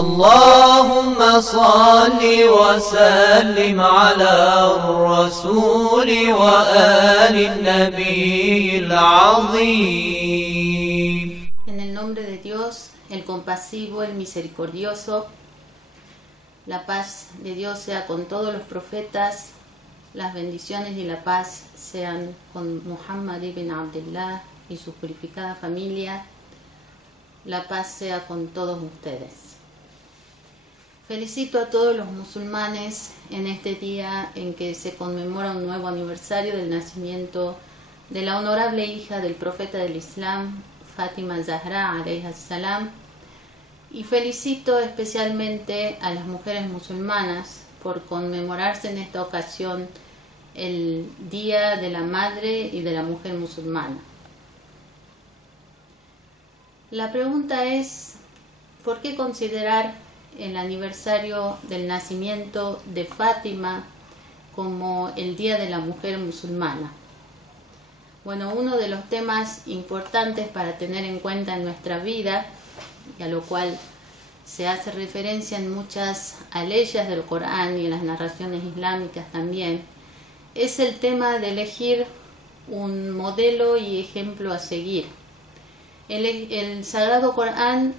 اللهم صل وسلم على الرسول وآل النبي العظيم. En el nombre de Dios, el compasivo, el misericordioso, la paz de Dios sea con todos los profetas, las bendiciones y la paz sean con Muhammad ibn Abdullah y su purificada familia, la paz sea con todos ustedes. Felicito a todos los musulmanes en este día en que se conmemora un nuevo aniversario del nacimiento de la honorable hija del profeta del Islam, Fátima Zahra alayha salam, y felicito especialmente a las mujeres musulmanas por conmemorarse en esta ocasión el Día de la Madre y de la Mujer Musulmana. La pregunta es, ¿por qué considerar el aniversario del nacimiento de Fátima como el Día de la Mujer Musulmana? Bueno, uno de los temas importantes para tener en cuenta en nuestra vida, y a lo cual se hace referencia en muchas aleyas del Corán y en las narraciones islámicas también, es el tema de elegir un modelo y ejemplo a seguir. El Sagrado Corán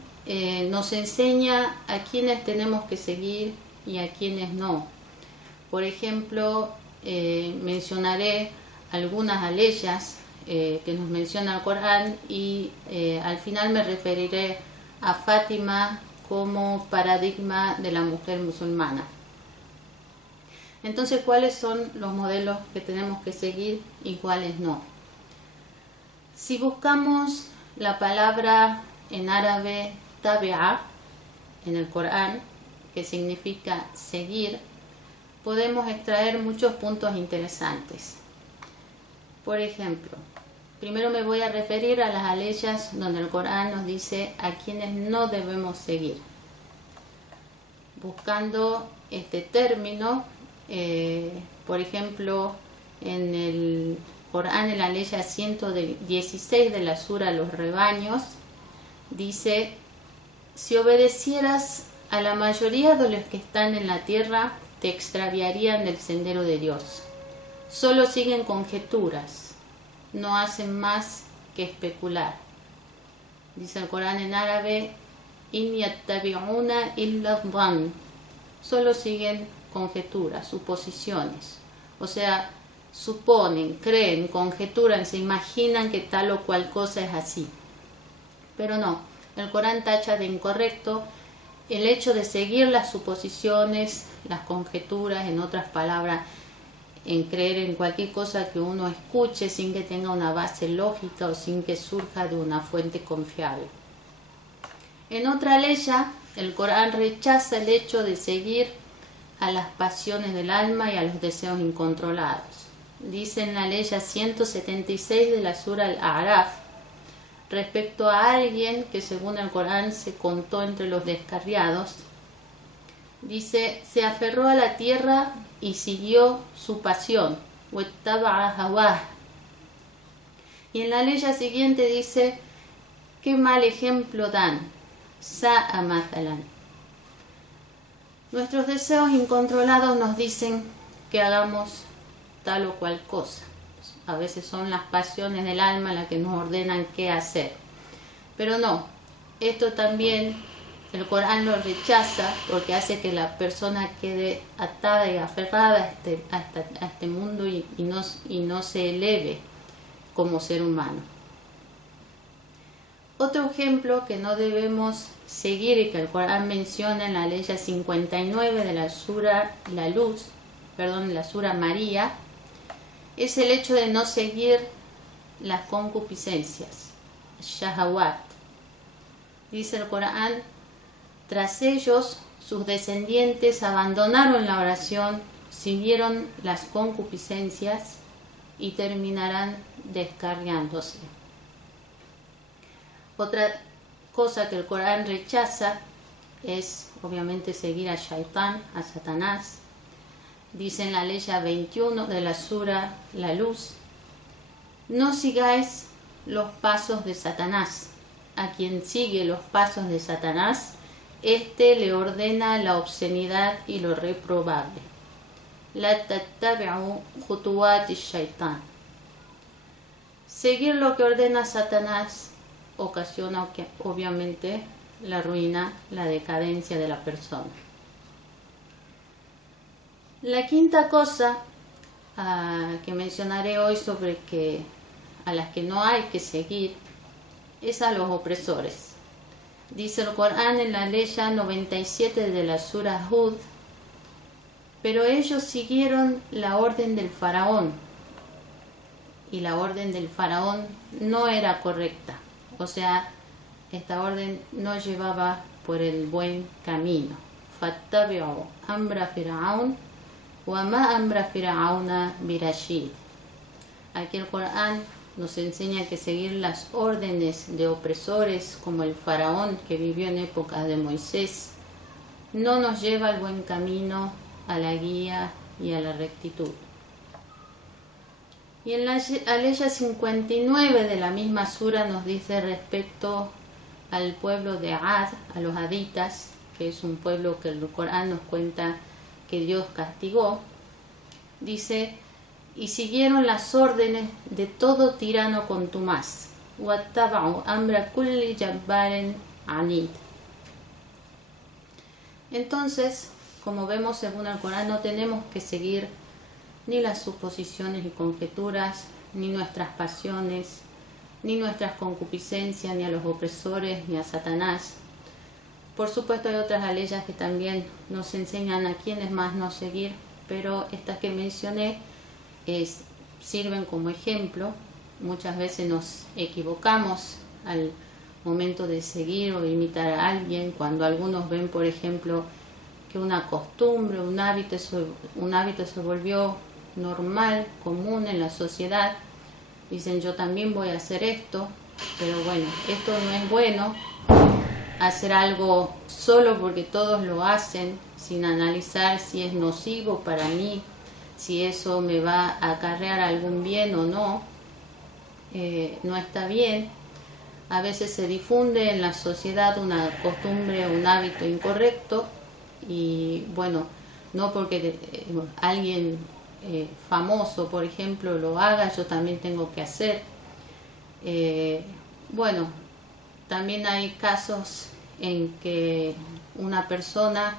nos enseña a quienes tenemos que seguir y a quienes no. Por ejemplo, mencionaré algunas aleyas que nos menciona el Corán y al final me referiré a Fátima como paradigma de la mujer musulmana. Entonces, ¿cuáles son los modelos que tenemos que seguir y cuáles no? Si buscamos la palabra en árabe tabi'a en el Corán, que significa seguir, podemos extraer muchos puntos interesantes. Por ejemplo, primero me voy a referir a las aleyas donde el Corán nos dice a quienes no debemos seguir. Buscando este término, por ejemplo, en el Corán, en la aleya 116 de la sura Los Rebaños, dice: si obedecieras a la mayoría de los que están en la tierra, te extraviarían del sendero de Dios. Solo siguen conjeturas, no hacen más que especular. Dice el Corán en árabe: in yattabi'una illa dhann. Solo siguen conjeturas, suposiciones. O sea, suponen, creen, conjeturan, se imaginan que tal o cual cosa es así. Pero no, el Corán tacha de incorrecto el hecho de seguir las suposiciones, las conjeturas, en otras palabras, en creer en cualquier cosa que uno escuche sin que tenga una base lógica o sin que surja de una fuente confiable. En otra aleya, el Corán rechaza el hecho de seguir a las pasiones del alma y a los deseos incontrolados. Dice en la aleya 176 de la sura Al-A'raf, respecto a alguien que según el Corán se contó entre los descarriados, dice: se aferró a la tierra y siguió su pasión, y en la aleya siguiente dice: qué mal ejemplo dan, sa'a mathalan. Nuestros deseos incontrolados nos dicen que hagamos tal o cual cosa. A veces son las pasiones del alma las que nos ordenan qué hacer. Pero no, esto también el Corán lo rechaza porque hace que la persona quede atada y aferrada a este mundo y no se eleve como ser humano. Otro ejemplo que no debemos seguir y que el Corán menciona en la aleya 59 de la sura la sura María, es el hecho de no seguir las concupiscencias, shahawat. Dice el Corán: tras ellos sus descendientes abandonaron la oración, siguieron las concupiscencias y terminarán descarriándose. Otra cosa que el Corán rechaza es obviamente seguir a Shaitán, a Satanás. Dice en la aleya 21 de la sura La Luz: no sigáis los pasos de Satanás. A quien sigue los pasos de Satanás, Este le ordena la obscenidad y lo reprobable. La tattabi'u khutuwati shaitan. Seguir lo que ordena Satanás ocasiona obviamente la ruina, la decadencia de la persona. La quinta cosa que mencionaré hoy sobre a las que no hay que seguir es a los opresores. Dice el Corán en la Aleya 97 de la Sura Hud: pero ellos siguieron la orden del faraón, y la orden del faraón no era correcta, o sea, esta orden no llevaba por el buen camino. Fattabi'u amra Fir'aun wa ma amra Fir'auna birashid. Aquí el Corán nos enseña que seguir las órdenes de opresores como el faraón que vivió en épocas de Moisés no nos lleva al buen camino, a la guía y a la rectitud. Y en la Aleya 59 de la misma sura nos dice respecto al pueblo de Ad, a los aditas, que es un pueblo que el Corán nos cuenta que Dios castigó. Dice: y siguieron las órdenes de todo tirano contumaz. Wattaba'u amra kulli jabbarin anid. Entonces, como vemos según el Corán, no tenemos que seguir ni las suposiciones y conjeturas, ni nuestras pasiones, ni nuestras concupiscencias, ni a los opresores, ni a Satanás. Por supuesto hay otras aleyas que también nos enseñan a quiénes más no seguir, pero estas que mencioné sirven como ejemplo. Muchas veces nos equivocamos al momento de seguir o imitar a alguien, cuando algunos ven, por ejemplo, que una costumbre, un hábito se volvió normal, común en la sociedad. Dicen: yo también voy a hacer esto, pero bueno, esto no es bueno, hacer algo solo porque todos lo hacen, sin analizar si es nocivo para mí, si eso me va a acarrear algún bien o no. No está bien. A veces se difunde en la sociedad una costumbre, un hábito incorrecto, y bueno, no porque alguien famoso, por ejemplo, lo haga, yo también tengo que hacer. Bueno, también hay casos en que una persona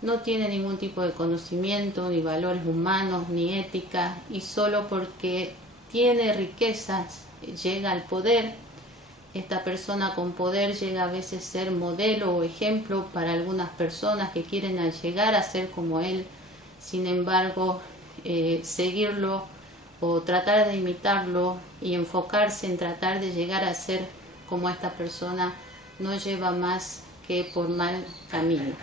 no tiene ningún tipo de conocimiento, ni valores humanos, ni ética, y solo porque tiene riquezas llega al poder. Esta persona con poder llega a veces a ser modelo o ejemplo para algunas personas que quieren llegar a ser como él. Sin embargo, seguirlo o tratar de imitarlo y enfocarse en tratar de llegar a ser como esta persona no lleva más que por mal camino.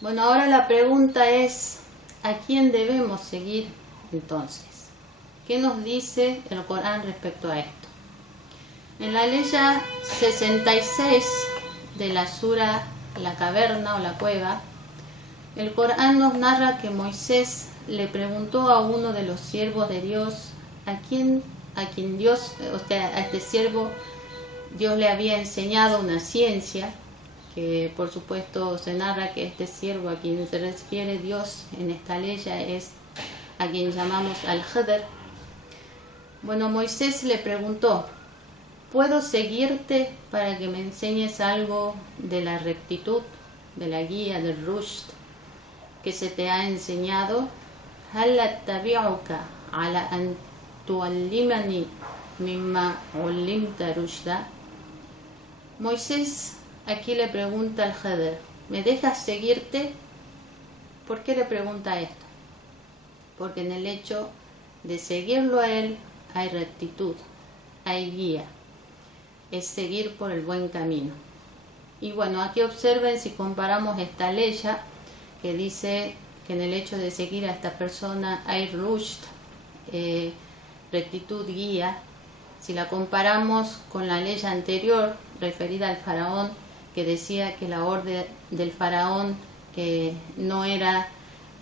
Bueno, ahora la pregunta es: ¿a quién debemos seguir entonces? ¿Qué nos dice el Corán respecto a esto? En la Aleya 66 de la Sura La Caverna o la Cueva, el Corán nos narra que Moisés le preguntó a uno de los siervos de Dios a quien Dios, o sea, a este siervo Dios le había enseñado una ciencia, que por supuesto se narra que este siervo a quien se refiere Dios en esta Aleya es a quien llamamos Al-Khidr. Bueno, Moisés le preguntó: ¿puedo seguirte para que me enseñes algo de la rectitud, de la guía, del rushd que se te ha enseñado? هل أتبعك على أن تعلمني مما علمت رشدا. Moisés aquí le pregunta al Khidr: ¿me dejas seguirte? ¿Por qué le pregunta esto? Porque en el hecho de seguirlo a él hay rectitud, hay guía, es seguir por el buen camino. Y bueno, aquí observen, si comparamos esta Aleya que dice que en el hecho de seguir a esta persona hay rushd, rectitud, guía. Si la comparamos con la Aleya anterior referida al faraón, que decía que la orden del faraón no era,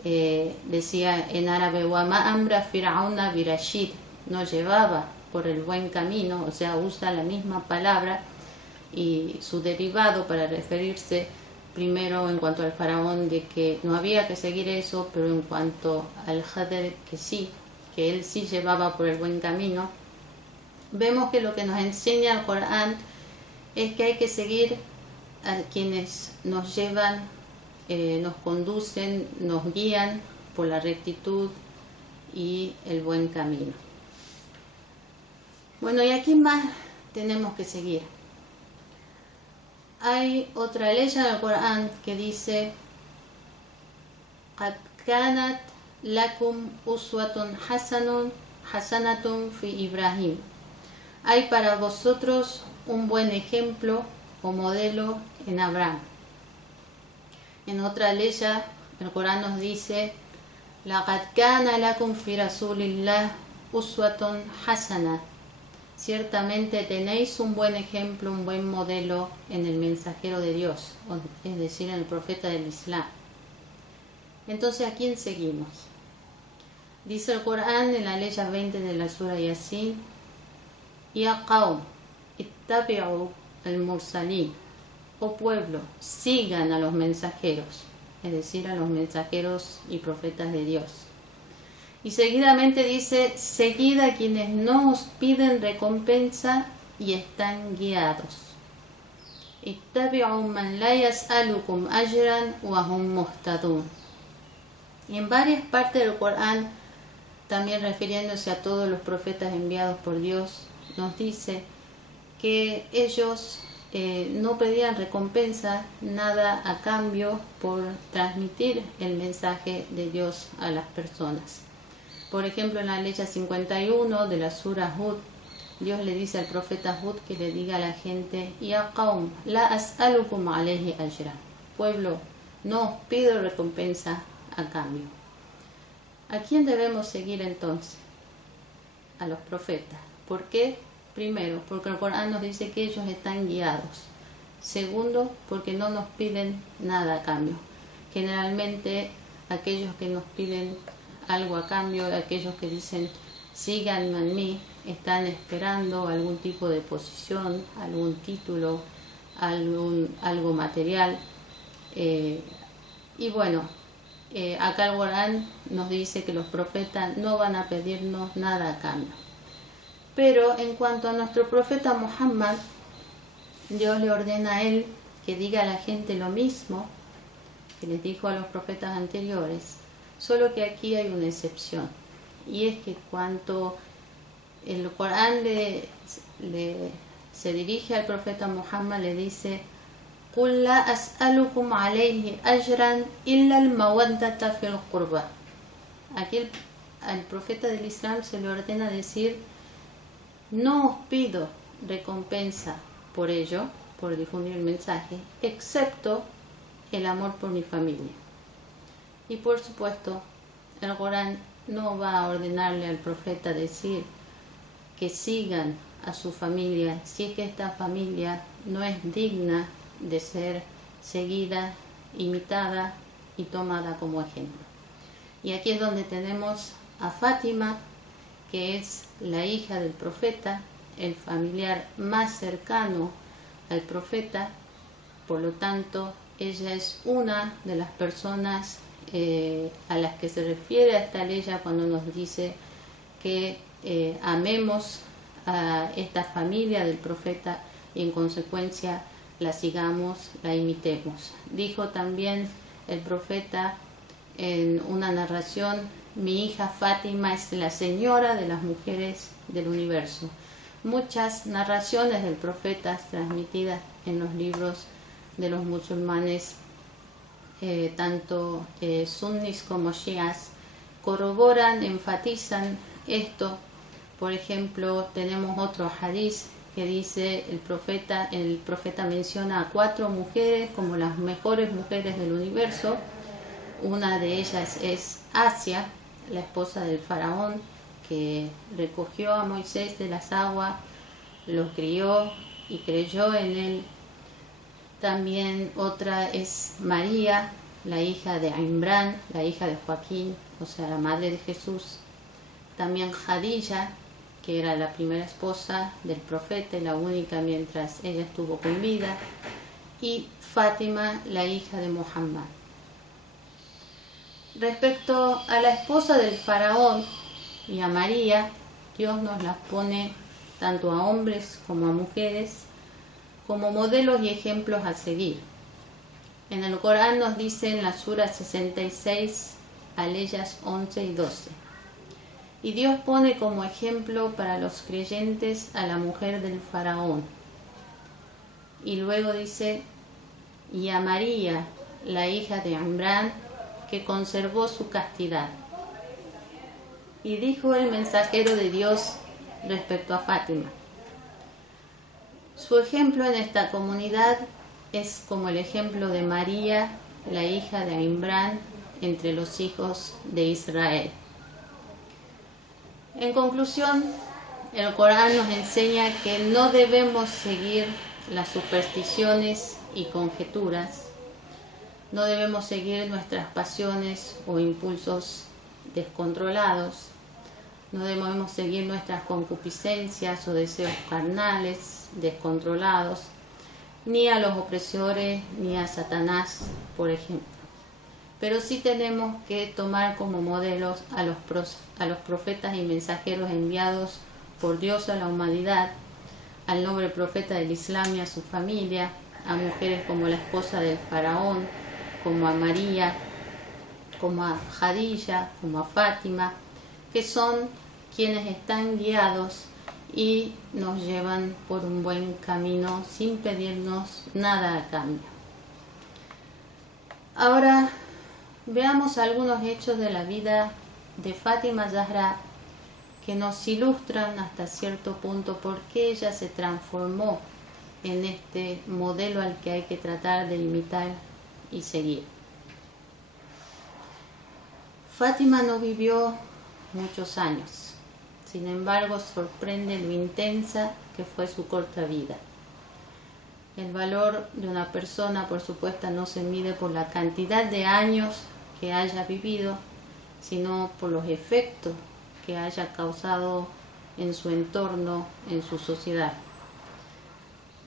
decía en árabe, wama amra fir'auna birashid, no llevaba por el buen camino, o sea, usa la misma palabra. y su derivado para referirse primero en cuanto al faraón de que no había que seguir eso, pero en cuanto al Khadr que sí, que él sí llevaba por el buen camino, vemos que lo que nos enseña el Corán es que hay que seguir a quienes nos llevan, nos conducen, nos guían por la rectitud y el buen camino. Bueno, ¿y a quién más tenemos que seguir? Hay otra ley en el Corán que dice: قَدْ كَانَتْ لَكُمْ أُسْوَةٌ حَسَنَةٌ فِي إِبْرَاهِيمَ. Hay para vosotros un buen ejemplo o modelo en Abraham. En otra ley el Corán nos dice: لَقَدْ كَانَ لَكُمْ فِي رَسُولِ اللَّهِ أُسْوَةٌ حَسَنَةٌ. Ciertamente tenéis un buen ejemplo, un buen modelo en el mensajero de Dios, es decir, en el profeta del Islam. Entonces, ¿a quién seguimos? Dice el Corán en la ley 20 de la Sura Yasin: Ya qaum, ittabi'u al-mursalin. Oh pueblo, sigan a los mensajeros, es decir, a los mensajeros y profetas de Dios. Y seguidamente dice: seguid a quienes no os piden recompensa y están guiados. Ittabi'u man la yas'alukum ajran wa hum muhtadun. Y en varias partes del Corán, también refiriéndose a todos los profetas enviados por Dios, nos dice que ellos no pedían recompensa, nada a cambio por transmitir el mensaje de Dios a las personas. Por ejemplo, en la ley 51 de la Sura Hud, Dios le dice al profeta Hud que le diga a la gente: Ya qaum, la as'alukum alayhi ajra. Pueblo, no os pido recompensa a cambio. ¿A quién debemos seguir entonces? A los profetas. ¿Por qué? Primero, porque el Corán nos dice que ellos están guiados. Segundo, porque no nos piden nada a cambio. Generalmente aquellos que nos piden algo a cambio, aquellos que dicen síganme a mí, están esperando algún tipo de posición, algún título, algo material. Y bueno, acá el Corán nos dice que los profetas no van a pedirnos nada a cambio. Pero en cuanto a nuestro profeta Muhammad, Dios le ordena a él que diga a la gente lo mismo que les dijo a los profetas anteriores, solo que aquí hay una excepción, y es que cuando el Corán se dirige al profeta Muhammad, le dice: قُلْ لَا أَسْأَلُكُمْ عَلَيْهِ أَجْرًا إِلَّا الْمَوَدَّةَ فِي الْقُرْبَى. Aquí al profeta del Islam se le ordena decir: no os pido recompensa por ello, por difundir el mensaje, excepto el amor por mi familia. Y por supuesto, el Corán no va a ordenarle al profeta decir que sigan a su familia si es que esta familia no es digna de ser seguida, imitada y tomada como ejemplo. Y aquí es donde tenemos a Fátima, que es la hija del profeta, el familiar más cercano al profeta. Por lo tanto, ella es una de las personas a las que se refiere a esta ley cuando nos dice que amemos a esta familia del profeta y en consecuencia la sigamos, la imitemos. Dijo también el profeta en una narración: mi hija Fátima es la señora de las mujeres del universo. Muchas narraciones del profeta transmitidas en los libros de los musulmanes, tanto sunnis como shias, corroboran, enfatizan esto. Por ejemplo, tenemos otro hadiz que dice el profeta menciona a 4 mujeres como las mejores mujeres del universo. Una de ellas es Asia, la esposa del faraón, que recogió a Moisés de las aguas, lo crió y creyó en él. También otra es María, la hija de Imrán, la hija de Joaquín, o sea, la madre de Jesús. También Jadilla, que era la primera esposa del profeta y la única mientras ella estuvo con vida, y Fátima, la hija de Muhammad. Respecto a la esposa del faraón y a María, Dios nos las pone tanto a hombres como a mujeres como modelos y ejemplos a seguir. En el Corán nos dice en la sura 66, aleyas 11 y 12. Y Dios pone como ejemplo para los creyentes a la mujer del faraón. Y luego dice, y a María, la hija de Imrán, que conservó su castidad. Y dijo el mensajero de Dios respecto a Fátima: su ejemplo en esta comunidad es como el ejemplo de María, la hija de Imrán, entre los hijos de Israel. En conclusión, el Corán nos enseña que no debemos seguir las supersticiones y conjeturas, no debemos seguir nuestras pasiones o impulsos descontrolados, no debemos seguir nuestras concupiscencias o deseos carnales descontrolados, ni a los opresores ni a Satanás, por ejemplo. Pero sí tenemos que tomar como modelos a los profetas y mensajeros enviados por Dios a la humanidad, al noble profeta del Islam y a su familia, a mujeres como la esposa del faraón, como a María, como a Jadilla, como a Fátima, que son quienes están guiados y nos llevan por un buen camino sin pedirnos nada a cambio. Ahora veamos algunos hechos de la vida de Fátima Zahra que nos ilustran hasta cierto punto por qué ella se transformó en este modelo al que hay que tratar de imitar y seguir. Fátima no vivió muchos años, sin embargo sorprende lo intensa que fue su corta vida. El valor de una persona, por supuesto, no se mide por la cantidad de años que haya vivido, sino por los efectos que haya causado en su entorno, en su sociedad.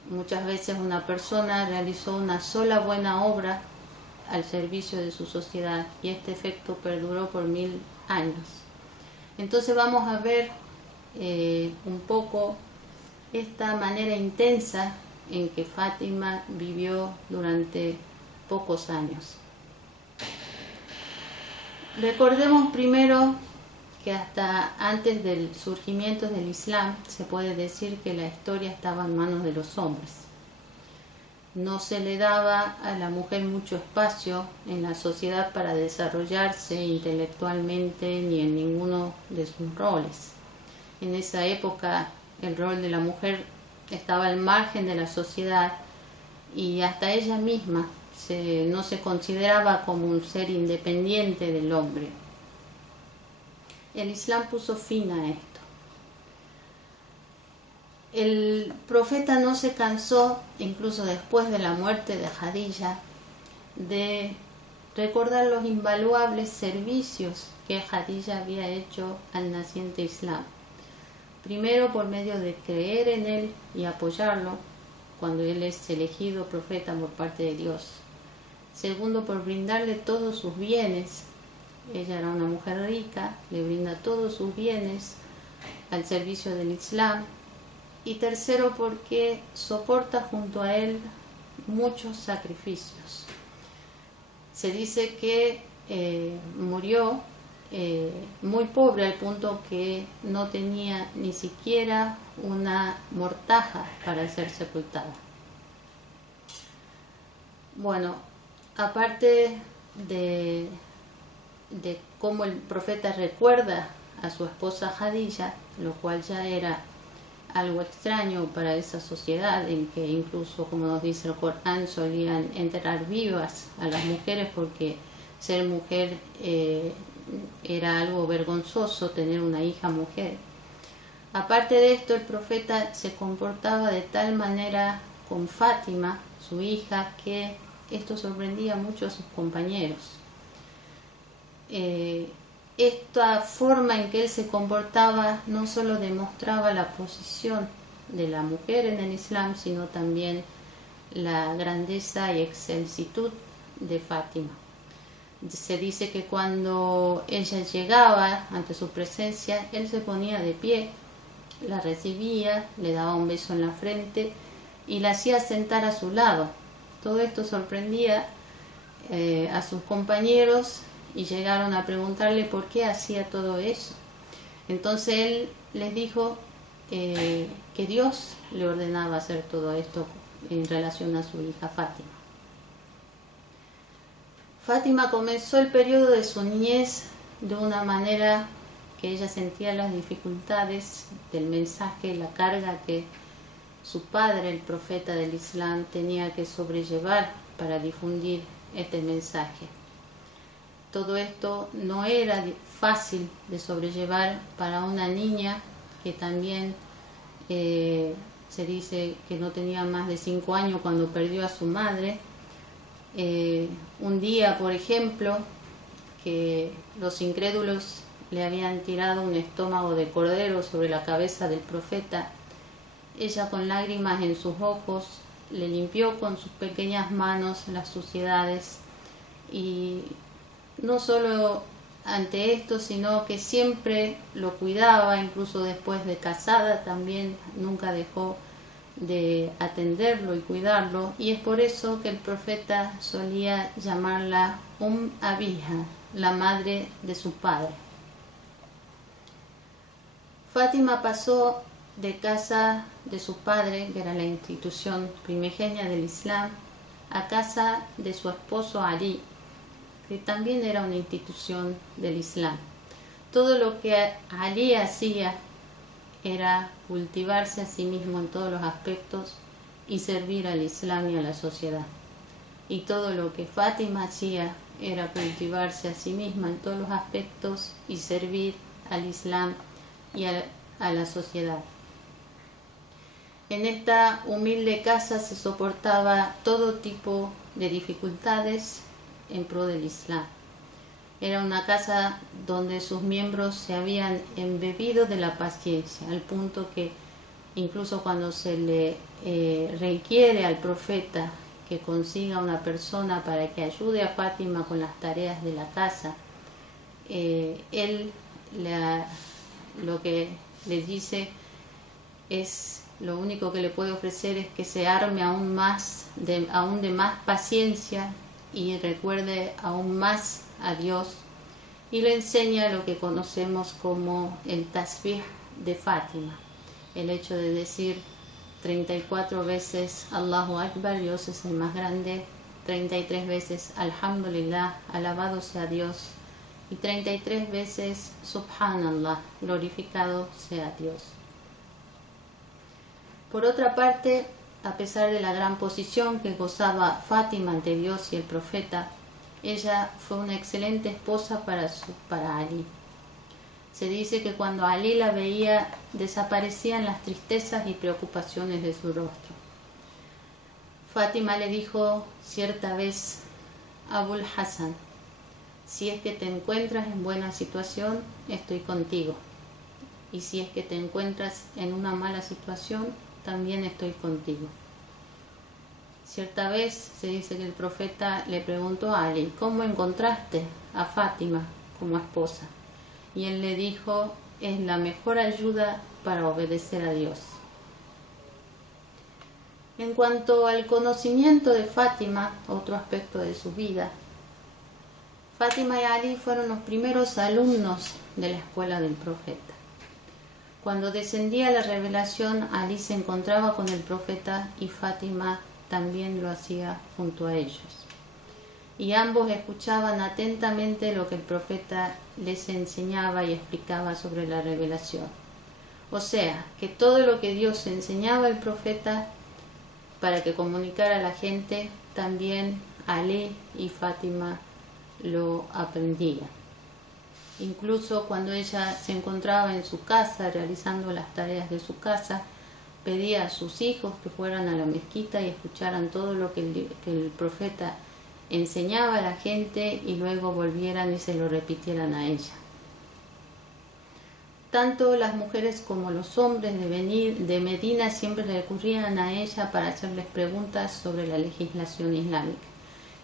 Muchas veces una persona realizó una sola buena obra al servicio de su sociedad y este efecto perduró por 1000 años. Entonces vamos a ver un poco esta manera intensa en que Fátima vivió durante pocos años. Recordemos primero que hasta antes del surgimiento del Islam se puede decir que la historia estaba en manos de los hombres. No se le daba a la mujer mucho espacio en la sociedad para desarrollarse intelectualmente ni en ninguno de sus roles. En esa época el rol de la mujer estaba al margen de la sociedad y hasta ella misma no se consideraba como un ser independiente del hombre. El Islam puso fin a esto. El profeta no se cansó, incluso después de la muerte de Jadilla, de recordar los invaluables servicios que Jadilla había hecho al naciente Islam. Primero por medio de creer en él y apoyarlo cuando él es elegido profeta por parte de Dios. Segundo, por brindarle todos sus bienes. Ella era una mujer rica, le brinda todos sus bienes al servicio del Islam. Y tercero, porque soporta junto a él muchos sacrificios. Se dice que murió muy pobre al punto que no tenía ni siquiera una mortaja para ser sepultada. Bueno, aparte de cómo el profeta recuerda a su esposa Jadilla, lo cual ya era algo extraño para esa sociedad en que incluso, como nos dice el Corán, solían enterrar vivas a las mujeres porque ser mujer era algo vergonzoso, tener una hija mujer. Aparte de esto, el profeta se comportaba de tal manera con Fátima, su hija, que esto sorprendía mucho a sus compañeros. esta forma en que él se comportaba no solo demostraba la posición de la mujer en el Islam, sino también la grandeza y excelsitud de Fátima. Se dice que cuando ella llegaba ante su presencia, él se ponía de pie, la recibía, le daba un beso en la frente y la hacía sentar a su lado. Todo esto sorprendía a sus compañeros y llegaron a preguntarle por qué hacía todo eso. Entonces él les dijo que Dios le ordenaba hacer todo esto en relación a su hija Fátima. Fátima comenzó el periodo de su niñez de una manera que ella sentía las dificultades del mensaje, la carga que su padre, el profeta del Islam, tenía que sobrellevar para difundir este mensaje. Todo esto no era fácil de sobrellevar para una niña que también se dice que no tenía más de 5 años cuando perdió a su madre. Un día, por ejemplo, que los incrédulos le habían tirado un estómago de cordero sobre la cabeza del profeta, ella con lágrimas en sus ojos le limpió con sus pequeñas manos las suciedades, y no solo ante esto, sino que siempre lo cuidaba, incluso después de casada también nunca dejó de atenderlo y cuidarlo, y es por eso que el profeta solía llamarla Abija, la madre de su padre. Fátima pasó de casa de su padre, que era la institución primigenia del Islam, a casa de su esposo Ali, que también era una institución del Islam. Todo lo que Ali hacía era cultivarse a sí mismo en todos los aspectos y servir al Islam y a la sociedad. Y todo lo que Fátima hacía era cultivarse a sí misma en todos los aspectos y servir al Islam y a la sociedad. En esta humilde casa se soportaba todo tipo de dificultades en pro del Islam. Era una casa donde sus miembros se habían embebido de la paciencia, al punto que incluso cuando se le requiere al profeta que consiga una persona para que ayude a Fátima con las tareas de la casa, él lo que le dice es, lo único que le puede ofrecer es que se arme aún de más paciencia y recuerde aún más a Dios, y le enseña lo que conocemos como el tasbih de Fátima, el hecho de decir 34 veces Allahu Akbar, Dios es el más grande, 33 veces Alhamdulillah, alabado sea Dios, y 33 veces Subhanallah, glorificado sea Dios. Por otra parte, a pesar de la gran posición que gozaba Fátima ante Dios y el profeta, ella fue una excelente esposa para Ali. Se dice que cuando Ali la veía, desaparecían las tristezas y preocupaciones de su rostro. Fátima le dijo cierta vez: Abul Hassan, si es que te encuentras en buena situación, estoy contigo. Y si es que te encuentras en una mala situación, también estoy contigo. Cierta vez se dice que el profeta le preguntó a Ali: ¿cómo encontraste a Fátima como esposa? Y él le dijo: es la mejor ayuda para obedecer a Dios. En cuanto al conocimiento de Fátima, otro aspecto de su vida, Fátima y Ali fueron los primeros alumnos de la escuela del profeta. Cuando descendía la revelación, Ali se encontraba con el profeta y Fátima también lo hacía junto a ellos. Y ambos escuchaban atentamente lo que el profeta les enseñaba y explicaba sobre la revelación. O sea, que todo lo que Dios enseñaba al profeta para que comunicara a la gente, también Ali y Fátima lo aprendían. Incluso cuando ella se encontraba en su casa realizando las tareas de su casa, pedía a sus hijos que fueran a la mezquita y escucharan todo lo que el profeta enseñaba a la gente y luego volvieran y se lo repitieran a ella. Tanto las mujeres como los hombres de Medina siempre recurrían a ella para hacerles preguntas sobre la legislación islámica,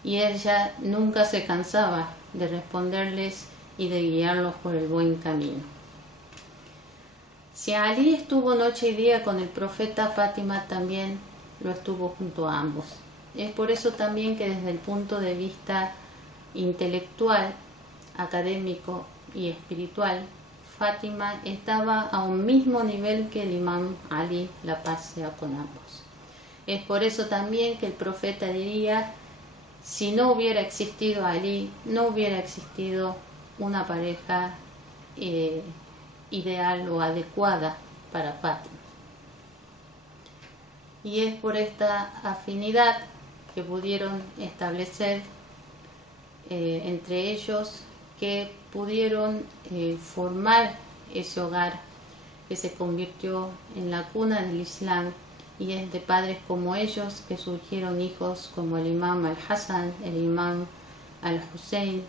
y ella nunca se cansaba de responderles y de guiarlos por el buen camino. Si Ali estuvo noche y día con el profeta, Fátima también lo estuvo junto a ambos. Es por eso también que desde el punto de vista intelectual, académico y espiritual, Fátima estaba a un mismo nivel que el imam Ali, la paz sea con ambos. Es por eso también que el profeta diría: si no hubiera existido Ali, no hubiera existido una pareja ideal o adecuada para Fátima. Y es por esta afinidad que pudieron establecer entre ellos, que pudieron formar ese hogar que se convirtió en la cuna del Islam, y es de padres como ellos que surgieron hijos como el imam al-Hassan, el imam al-Hussein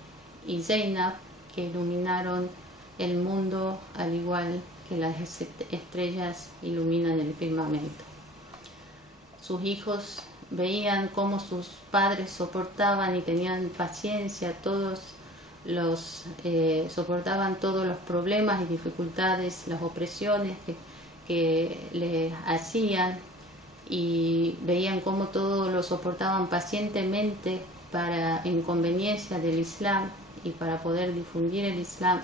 y Zainab, que iluminaron el mundo al igual que las estrellas iluminan el firmamento. Sus hijos veían cómo sus padres soportaban y tenían paciencia, soportaban todos los problemas y dificultades, las opresiones que les hacían, y veían cómo todos lo soportaban pacientemente en conveniencia del Islam y para poder difundir el Islam.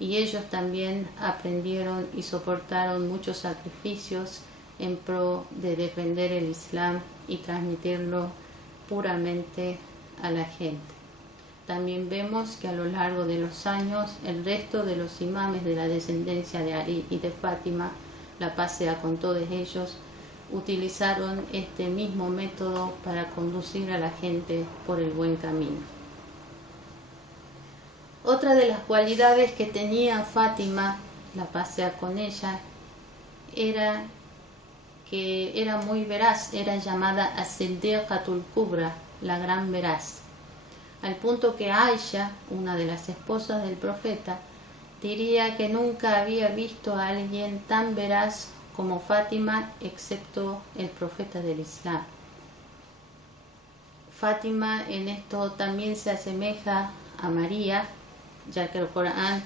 Y ellos también aprendieron y soportaron muchos sacrificios en pro de defender el Islam y transmitirlo puramente a la gente. También vemos que a lo largo de los años el resto de los imames de la descendencia de Ali y de Fátima, la paz sea con todos ellos, utilizaron este mismo método para conducir a la gente por el buen camino. Otra de las cualidades que tenía Fátima, la paz sea con ella, era que era muy veraz, era llamada As-Siddiqatul Kubra, la gran veraz, al punto que Aisha, una de las esposas del profeta, diría que nunca había visto a alguien tan veraz como Fátima, excepto el profeta del Islam. Fátima en esto también se asemeja a María, ya que el Corán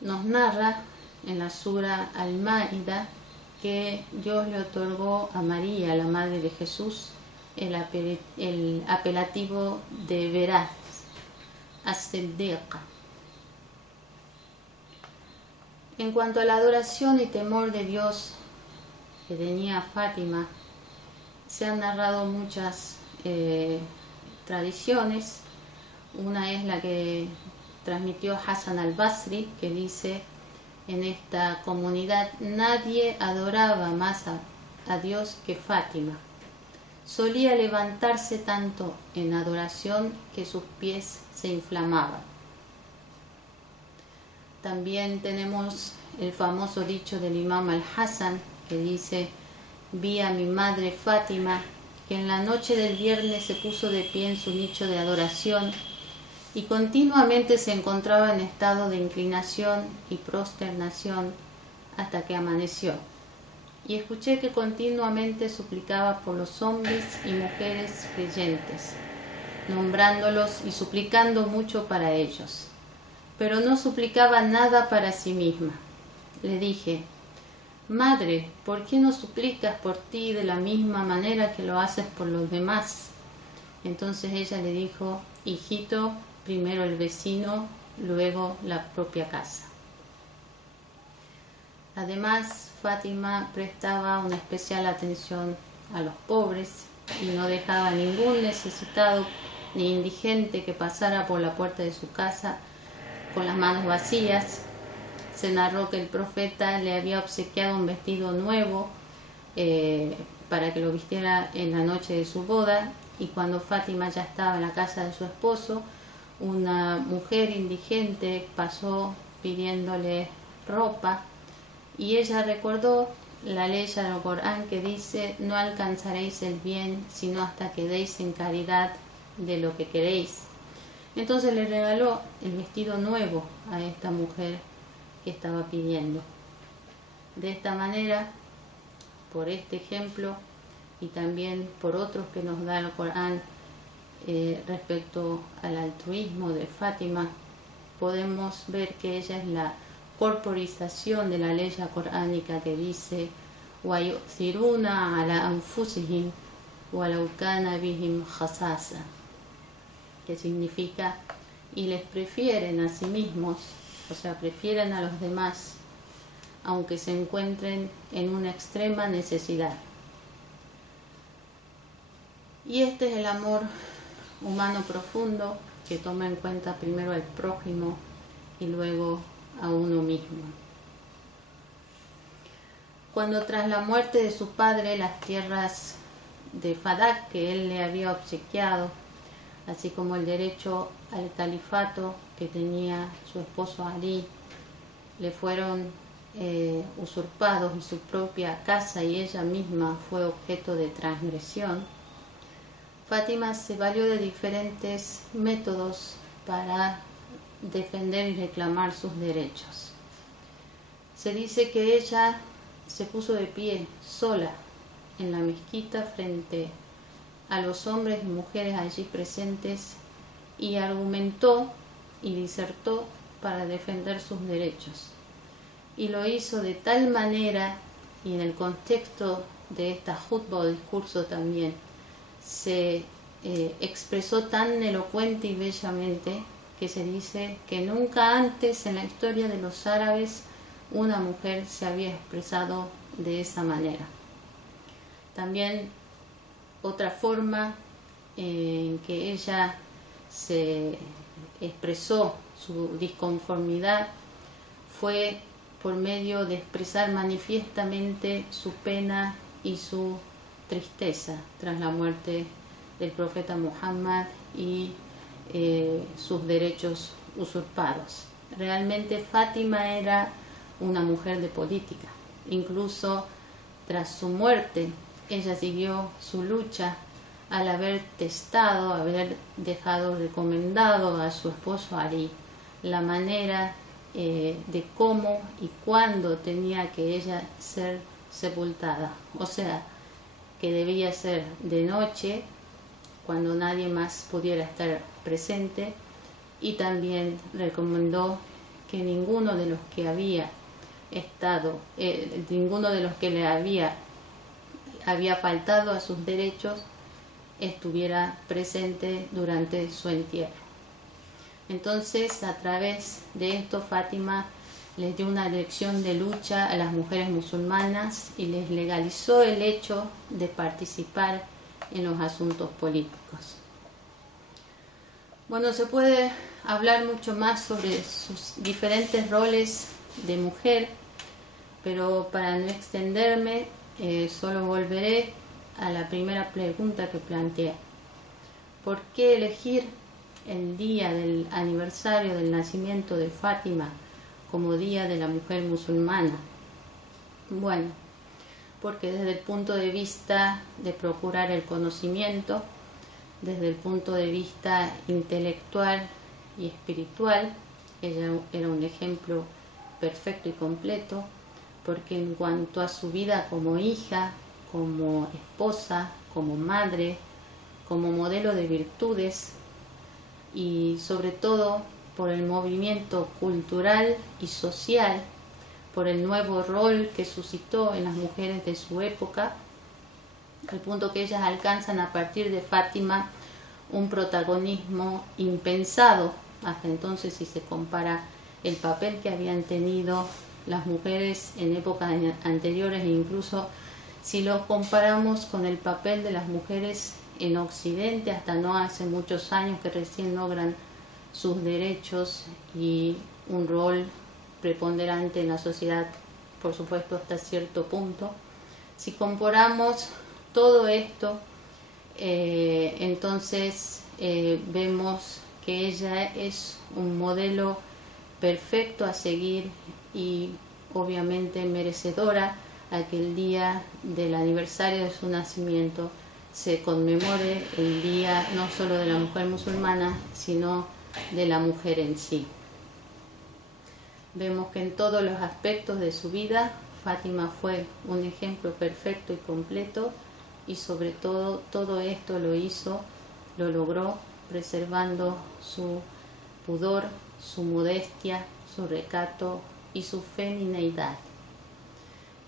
nos narra en la sura Al-Maida que Dios le otorgó a María, la madre de Jesús, el apelativo de veraz, as-siddiqa. En cuanto a la adoración y temor de Dios que tenía Fátima, se han narrado muchas tradiciones. Una es la que transmitió Hassan al-Basri, que dice: en esta comunidad nadie adoraba más a Dios que Fátima. Solía levantarse tanto en adoración que sus pies se inflamaban. También tenemos el famoso dicho del imam al-Hassan, que dice: vi a mi madre Fátima, que en la noche del viernes se puso de pie en su nicho de adoración y continuamente se encontraba en estado de inclinación y prosternación hasta que amaneció. Y escuché que continuamente suplicaba por los hombres y mujeres creyentes, nombrándolos y suplicando mucho para ellos, pero no suplicaba nada para sí misma. Le dije: Madre, ¿por qué no suplicas por ti de la misma manera que lo haces por los demás? Entonces ella le dijo: hijito, primero el vecino, luego la propia casa. Además, Fátima prestaba una especial atención a los pobres y no dejaba ningún necesitado ni indigente que pasara por la puerta de su casa con las manos vacías. Se narró que el profeta le había obsequiado un vestido nuevo para que lo vistiera en la noche de su boda, y cuando Fátima ya estaba en la casa de su esposo, una mujer indigente pasó pidiéndole ropa, y ella recordó la ley del Corán que dice: no alcanzaréis el bien sino hasta que deis en caridad de lo que queréis. Entonces le regaló el vestido nuevo a esta mujer que estaba pidiendo. De esta manera, por este ejemplo y también por otros que nos da el Corán respecto al altruismo de Fátima, podemos ver que ella es la corporización de la ley coránica que dice وَيُؤْثِرُونَ عَلَى أَنفُسِهِمْ وَلَوْ كَانَ بِهِمْ خَصَاصَةٌ, que significa y les prefieren a sí mismos, o sea, prefieren a los demás, aunque se encuentren en una extrema necesidad. Y este es el amor humano profundo que toma en cuenta primero al prójimo y luego a uno mismo. Cuando tras la muerte de su padre las tierras de Fadak que él le había obsequiado, así como el derecho al califato que tenía su esposo Ali, le fueron usurpados y su propia casa y ella misma fue objeto de transgresión, Fátima se valió de diferentes métodos para defender y reclamar sus derechos. Se dice que ella se puso de pie sola en la mezquita frente a los hombres y mujeres allí presentes y argumentó y disertó para defender sus derechos. Y lo hizo de tal manera, y en el contexto de esta jutba o discurso también, se expresó tan elocuente y bellamente que se dice que nunca antes en la historia de los árabes una mujer se había expresado de esa manera. También otra forma en que ella se expresó su disconformidad fue por medio de expresar manifiestamente su pena y su tristeza tras la muerte del profeta Muhammad y sus derechos usurpados. Realmente Fátima era una mujer de política. Incluso tras su muerte, ella siguió su lucha al haber testado, haber dejado recomendado a su esposo Ali la manera de cómo y cuándo tenía que ella ser sepultada. O sea, que debía ser de noche, cuando nadie más pudiera estar presente, y también recomendó que ninguno de los que había estado, ninguno de los que le había faltado a sus derechos estuviera presente durante su entierro. Entonces, a través de esto, Fátima les dio una lección de lucha a las mujeres musulmanas y les legalizó el hecho de participar en los asuntos políticos. Bueno, se puede hablar mucho más sobre sus diferentes roles de mujer, pero para no extenderme, solo volveré a la primera pregunta que planteé. ¿Por qué elegir el día del aniversario del nacimiento de Fátima como Día de la Mujer Musulmana? Bueno, porque desde el punto de vista de procurar el conocimiento, desde el punto de vista intelectual y espiritual, ella era un ejemplo perfecto y completo, porque en cuanto a su vida como hija, como esposa, como madre, como modelo de virtudes y sobre todo por el movimiento cultural y social, por el nuevo rol que suscitó en las mujeres de su época, al punto que ellas alcanzan a partir de Fátima un protagonismo impensado hasta entonces si se compara el papel que habían tenido las mujeres en épocas anteriores e incluso si lo comparamos con el papel de las mujeres en Occidente hasta no hace muchos años que recién logran sus derechos y un rol preponderante en la sociedad, por supuesto hasta cierto punto. Si comparamos todo esto, entonces vemos que ella es un modelo perfecto a seguir y obviamente merecedora a que el día del aniversario de su nacimiento se conmemore el día no solo de la mujer musulmana, sino de la mujer en sí. Vemos que en todos los aspectos de su vida, Fátima fue un ejemplo perfecto y completo, y sobre todo esto lo logró preservando su pudor, su modestia, su recato y su femineidad.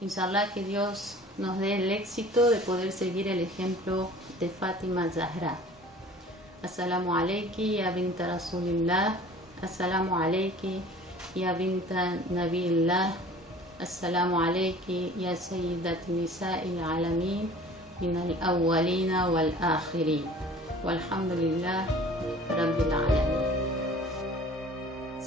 Inshallah, que Dios nos dé el éxito de poder seguir el ejemplo de Fátima Zahra. Assalamu alayki ya binta Rasulillah, assalamu alayki ya binta Nabiillah, assalamu alayki ya sayyidati nisa'il alamin min al-awwalina wal-akhirin, walhamdulillah rabbil alamin.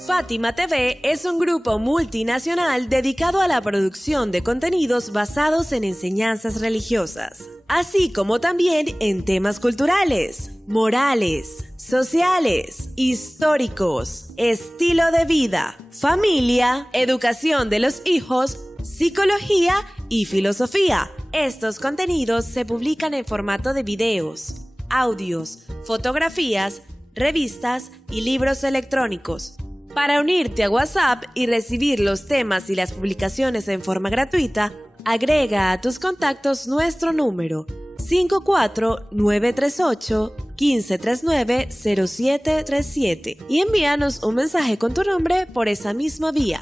Fátima TV es un grupo multinacional dedicado a la producción de contenidos basados en enseñanzas religiosas, así como también en temas culturales, morales, sociales, históricos, estilo de vida, familia, educación de los hijos, psicología y filosofía. Estos contenidos se publican en formato de videos, audios, fotografías, revistas y libros electrónicos. Para unirte a WhatsApp y recibir los temas y las publicaciones en forma gratuita, agrega a tus contactos nuestro número 54938-1539-0737 y envíanos un mensaje con tu nombre por esa misma vía.